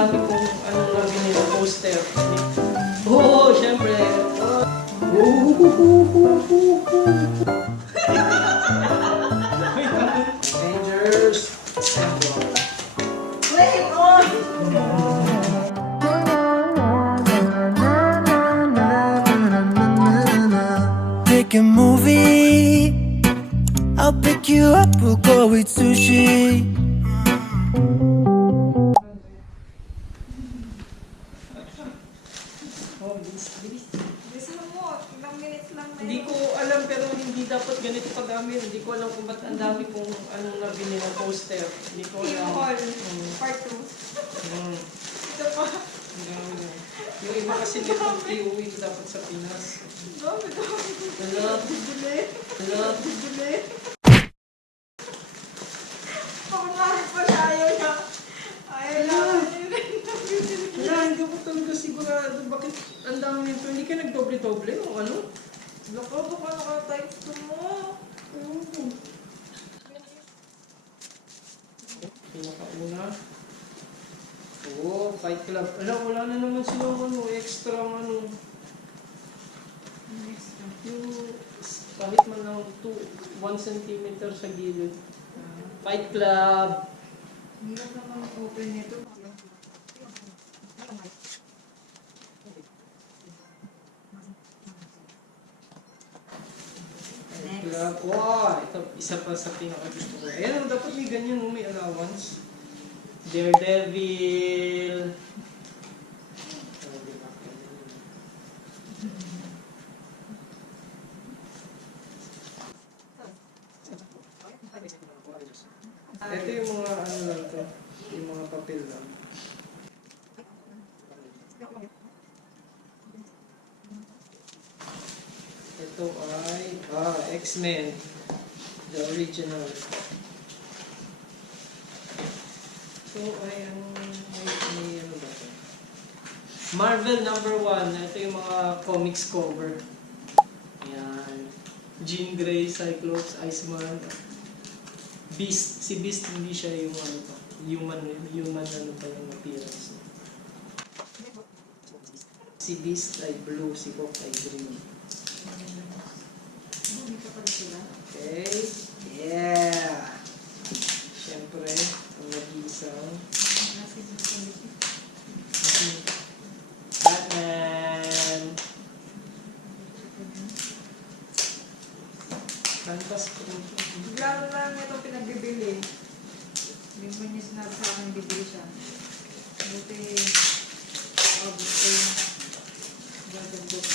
dami kong anong nabili na poster. Oo, syempre. Avengers Assemble. Play on! Pick a movie, I'll pick you up, we'll go eat sushi. Oh, bilis. Bilisan mo, ilang minutes lang na Hindi ko alam pero hindi dapat ganito kadami. Hindi ko alam kung ba't ang dami kong anong nabili na poster. Hindi ko Team alam. Hall, Mm. part 2. Mm. Ito pa. Ang dami. Yung iba kasi nito iuwi ko dapat sa Pinas. Dami. Wala. Bibili. Wala. Bibili. Pangari pa siya, ayaw niya. Ayaw na. Wala, hindi ko talaga sigurado. Bakit ang dami nito? Hindi ka nagdoble-doble o ano? Loko, baka naka-type ko mo. Pinakauna. Oo, Fight Club. Wala na naman silang ano, extra ano. Yung kahit man lang 1 centimeter sa gilid. Fight Club. Hindi naman open nito. Fight Club. Wow! Ito, isa pa sa pinakagusto ko. Ayan, dapat may ganyan, may allowance. Daredevil. Ito yung mga ano lang to, yung mga papel lang. Ito ay X-Men, the original. So ay may ano ba to? Marvel #1. Ito yung mga comics cover. Ayan. Jean Grey, Cyclops, Iceman, Beast. Si Beast hindi siya yung ano pa. Human ano pa yung appearance. Si Beast ay blue, si Hulk ay green. Hindi ka pala sila. Okay. Yeah. Siyempre, ang nag-iisang Batman. Fantastic. Bigla lang itong pinagbibili. Hindi mo niya sinabi sa akin bibili siya. Buti, gusto yung gagawin.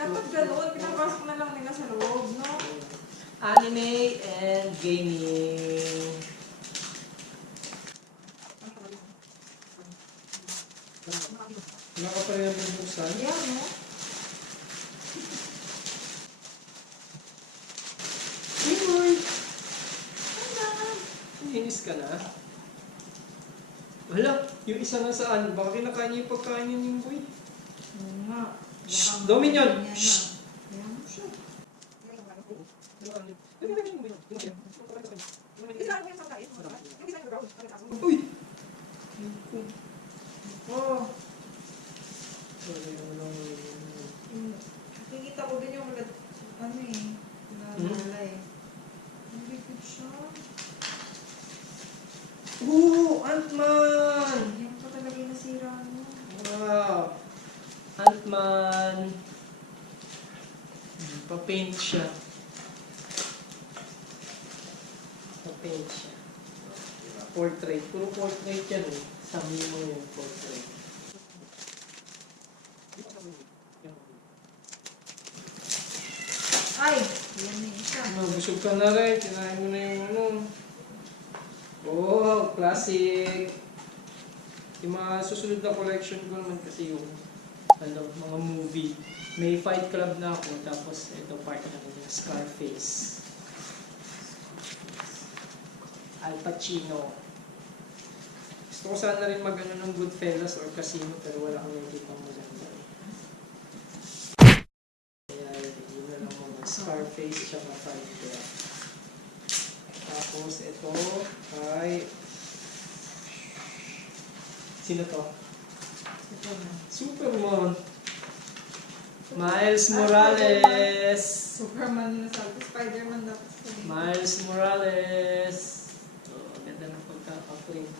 Dapat gano'n, pinapasok na lang nila sa loob, no? Anime and gaming. Wala ka pa rin ang bubuksan? Yan, no? Uy! Inis ka na? Wala, yung isa na saan? Baka kinakain niya yung pagkain niya yung boy. Oo nga. Shh! Dominion! Yan na. Shh! Ayan mo siya. Uy! Oo. Nakikita ko din yung ano eh, nalala eh. Ang bigod siya. Ooh! Ant-Man! Yan pa talaga yung nasira mo. Wow! Ant-Man! Pa-paint siya. Pa-paint siya. Portrait. Puro portrait yan eh. Sabi mo yung portrait. Ay! Yan na yung isa. Busog ka na rin. Kinain mo na yung ano. Oh, classic. Yung mga susunod na collection ko naman kasi yung ano, mga movie. May Fight Club na ako. Tapos ito part na yung Scarface. Al Pacino. Gusto ko sana rin mag-ano ng Goodfellas or Casino pero wala akong nakikita maganda. Kaya yun na lang mga Scarface tsaka Fight Club. Tapos Tapos ito ay... Sino to? Ito na. Superman. Miles Morales. Superman yung nasabi. Spider-Man dapat sabihin. Miles Morales. Oh, ganda ng pagkakaprint.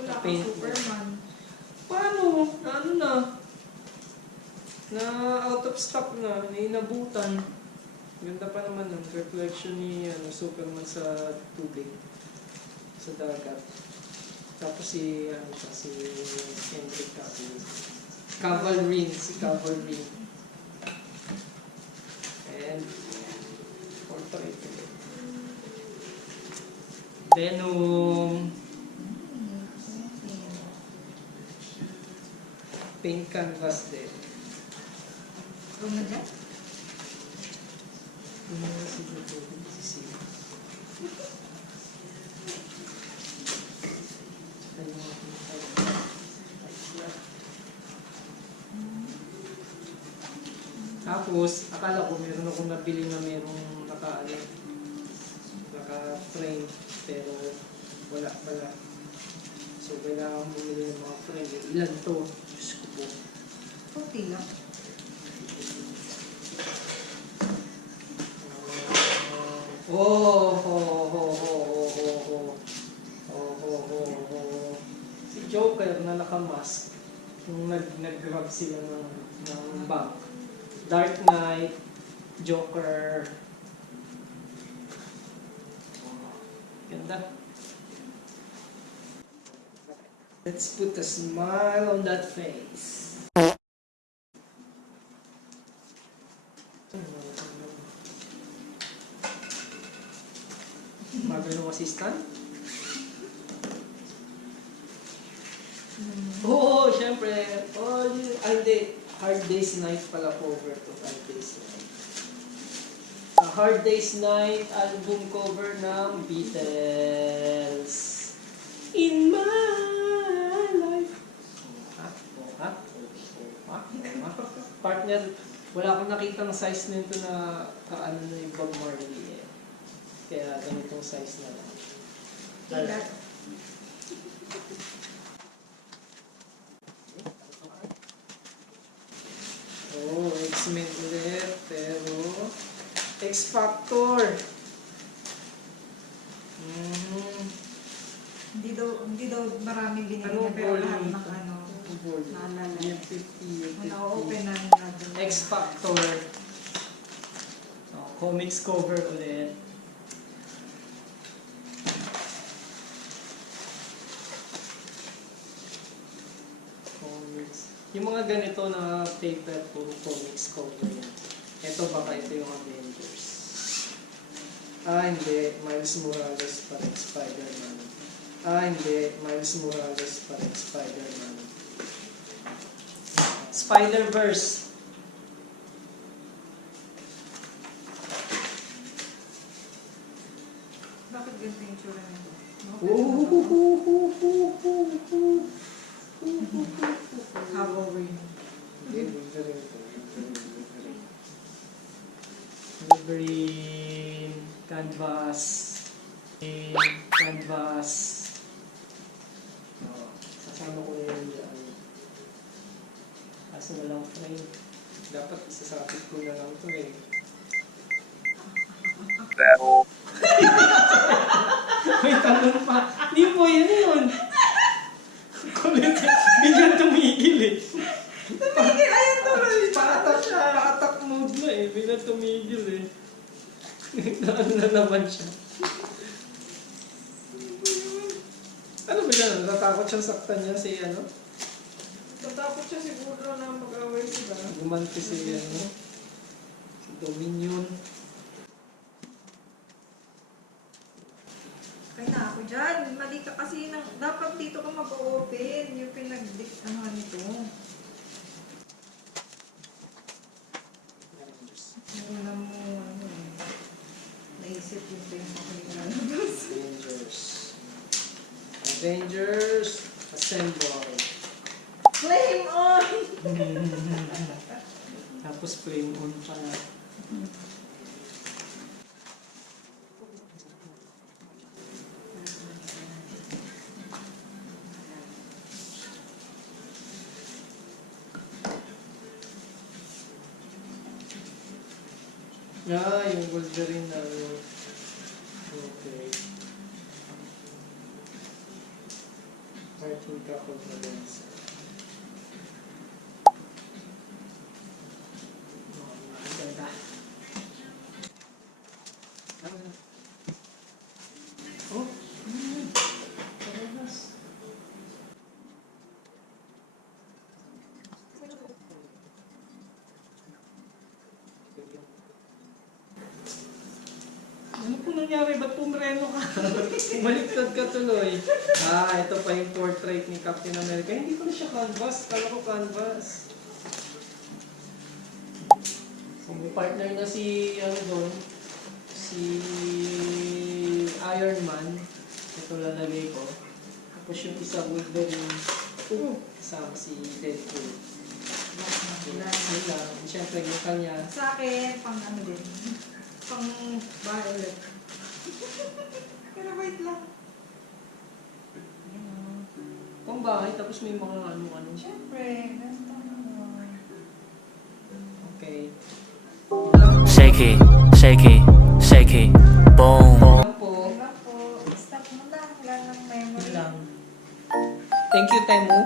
Wala kang Paint. Superman. Paano? Ano na? Na out of stock na. Nainabutan. Ganda pa naman ng reflection ni Superman sa tubig. Sa dagat. Tapos si Henry Cavill. Cavalry. Si Cavalry. And portrait. Venom. Paint canvas din. Ito na dyan? Tapos, akala ko meron akong nabili na merong naka-frame, pero wala pala. So, kailangan bumili ng mga frame. Ilan to? Diyos ko po. Kunti lang. Si Joker na nakamask, nung nag-grab sila ng bank. Dark Knight, Joker. Ganda. Let's put a smile on that face. Magaling assistant? Oo, syempre. Hindi. Hard Day's Night pala cover to. Hard Day's Night. Hard Day's Night album cover ng Beatles. In my life. Partner, wala akong nakita ng size nito na kaano na yung Bob Marley eh. Kaya ganitong size na lang. Ilat. Oh, X-Men ulit, pero X-Factor. Hindi daw marami binili Ano niya, pero volume lahat ng ito? naalala. Year 50, year 50. Na-open na nila doon. X-Factor. Comics cover ulit. Comics. Yung mga ganito na paper, puro comics cover yan. Ito baka ito yung Avengers. Hindi. Miles Morales pa rin Spider-Man. Hindi. Miles Morales pa rin Spider-Man. Spider-Verse. Bakit ganito yung tsura nito? Halloween. Wolverine, canvas, sasama ko na yun dyan. Kaso na lang frame. Dapat isasapit ko na lang ito eh. May tanong pa. Hindi po yun. Kulit. Biglang tumigil eh. Tumigil! Ayun tuloy! Pa-attack mode na eh. Biglang tumigil eh. Ano na naman siya. Ano ba yan? Natatakot siyang saktan niya si ano? Tatapos siya siguro na mag-away sila. Gumanti si ano? Si Dominion. Kaya na ako dyan. Mali ka kasi. Dapat dito ka mag-open. Yung pinag-ano nito. Wala mo, ano eh. Naisip yung pa yung makalinalabas. Avengers Assemble. Flame on! Tapos flame on pala. Ah, yung Wolverine na ano. Okay. Martin Capel Valenza. Ang ganda. Oh, parehas. Ano po nangyari? Ba't pumreno ka? Baliktad ka tuloy. Ah, ito pa yung portrait ni Captain America. Hindi ko na siya canvas. Kala ko canvas. So, may partner na si, ano doon, si Iron Man. Ito lalagay ko. Tapos yung isa Wolverine. Kasama si Deadpool. Wala. Yun lang. Siyempre, yung kanya. Sa akin, pang ano din. Pang bahay ulit. Pero wait lang. Yan o. Pang bahay, tapos may mga ano-ano. Siyempre, ganito naman. Okay. Shake it, shake it, shake it, boom. Lang po. Wala po. Stop mo lang. Wala nang memory. Yun lang. Thank you, Temu.